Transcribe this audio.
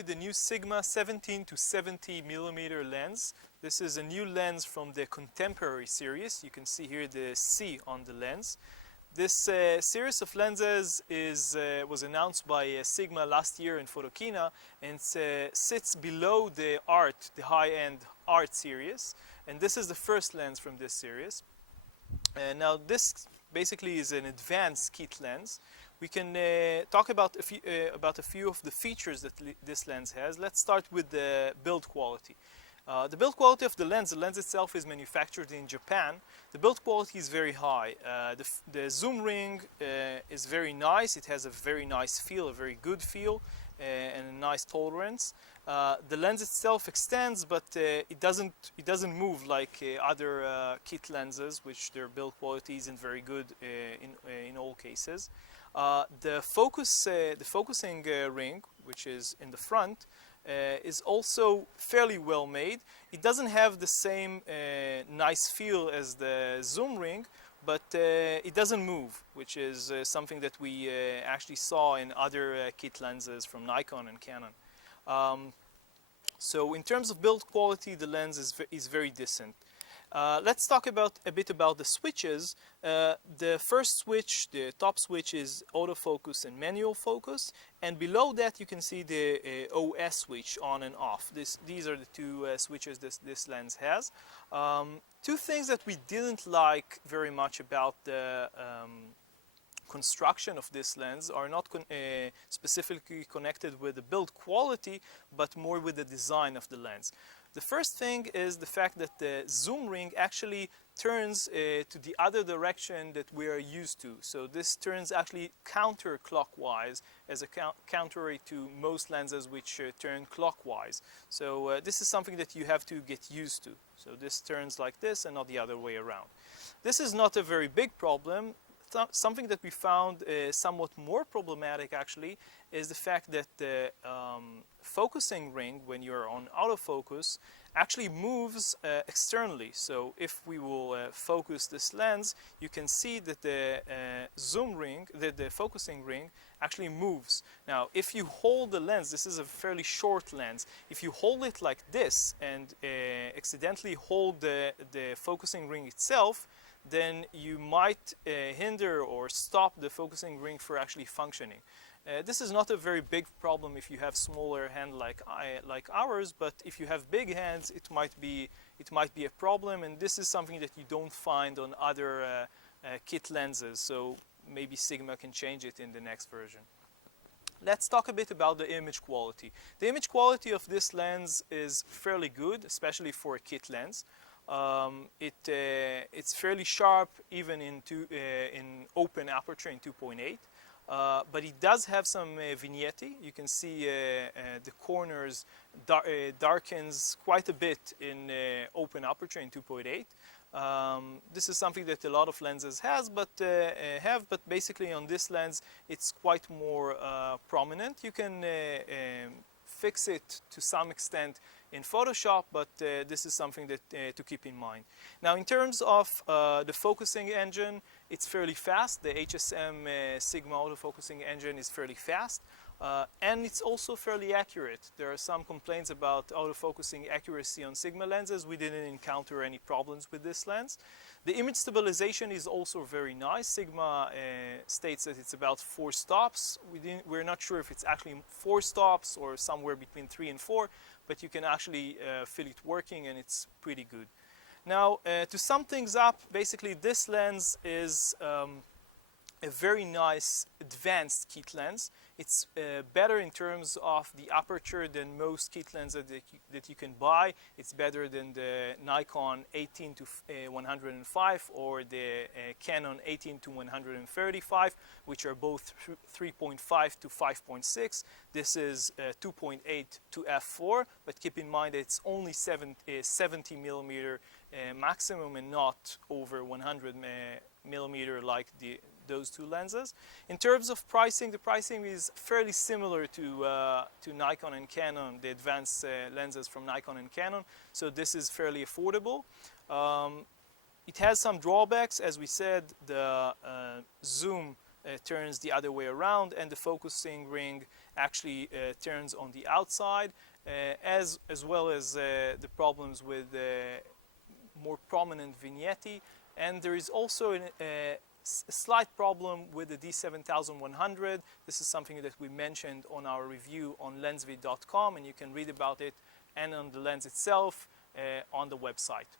with the new Sigma 17 to 70 millimeter lens. This is a new lens from the contemporary series. You can see here the C on the lens. This series of lenses was announced by Sigma last year in Photokina and sits below the high-end art series. And this is the first lens from this series. Now this basically is an advanced kit lens. We can talk about a few of the features that this lens has. Let's start with the build quality. The build quality of the lens itself is manufactured in Japan. The build quality is very high. The zoom ring is very nice. It has a very nice feel, a very good feel, and a nice tolerance. The lens itself extends, but it doesn't move like other kit lenses, which their build quality isn't very good in all cases. The focusing ring, which is in the front, is also fairly well made. It doesn't have the same nice feel as the zoom ring, but it doesn't move, which is something that we actually saw in other kit lenses from Nikon and Canon. So in terms of build quality, the lens is very decent. Let's talk a bit about the switches. The first switch, the top switch, is autofocus and manual focus, and below that you can see the OS switch, on and off. These are the two switches this lens has. Two things that we didn't like very much about the construction of this lens are not specifically connected with the build quality, but more with the design of the lens. The first thing is the fact that the zoom ring actually turns to the other direction that we are used to. So this turns actually counterclockwise as a counter to most lenses which turn clockwise. So this is something that you have to get used to. So this turns like this and not the other way around. This is not a very big problem. Something that we found somewhat more problematic actually is the fact that the focusing ring, when you're on autofocus, actually moves externally. So if we will focus this lens, you can see that the zoom ring, the focusing ring, actually moves. Now, if you hold the lens, this is a fairly short lens, if you hold it like this and accidentally hold the focusing ring itself, then you might hinder or stop the focusing ring for actually functioning. This is not a very big problem if you have smaller hand like ours, but if you have big hands, it might be a problem, and this is something that you don't find on other kit lenses. So maybe Sigma can change it in the next version. Let's talk a bit about the image quality. The image quality of this lens is fairly good, especially for a kit lens. It's fairly sharp even in open aperture in 2.8, but it does have some vignette. You can see the corners darkens quite a bit in open aperture in 2.8. This is something that a lot of lenses but basically on this lens it's quite more prominent. You can fix it to some extent in Photoshop, but this is something that to keep in mind. Now, in terms of the focusing engine, it's fairly fast. The HSM Sigma autofocusing engine is fairly fast, and it's also fairly accurate. There are some complaints about autofocusing accuracy on Sigma lenses. We didn't encounter any problems with this lens. The image stabilization is also very nice. Sigma states that it's about 4 stops. We're not sure if it's actually 4 stops or somewhere between 3 and 4, but you can actually feel it working, and it's pretty good. Now, to sum things up, basically this lens is a very nice advanced kit lens. It's better in terms of the aperture than most kit lenses that you can buy. It's better than the Nikon 18 to 105 or the Canon 18 to 135, which are both 3.5 to 5.6. This is 2.8 to f4, but keep in mind that it's only 70 millimeter maximum and not over 100 millimeter like those two lenses. In terms of pricing, the pricing is fairly similar to Nikon and Canon, the advanced lenses from Nikon and Canon, so this is fairly affordable. It has some drawbacks. As we said, the zoom turns the other way around, and the focusing ring actually turns on the outside, as well as the problems with more prominent vignette. And there is also a slight problem with the D7100. This is something that we mentioned on our review on lensvid.com, and you can read about it and on the lens itself on the website.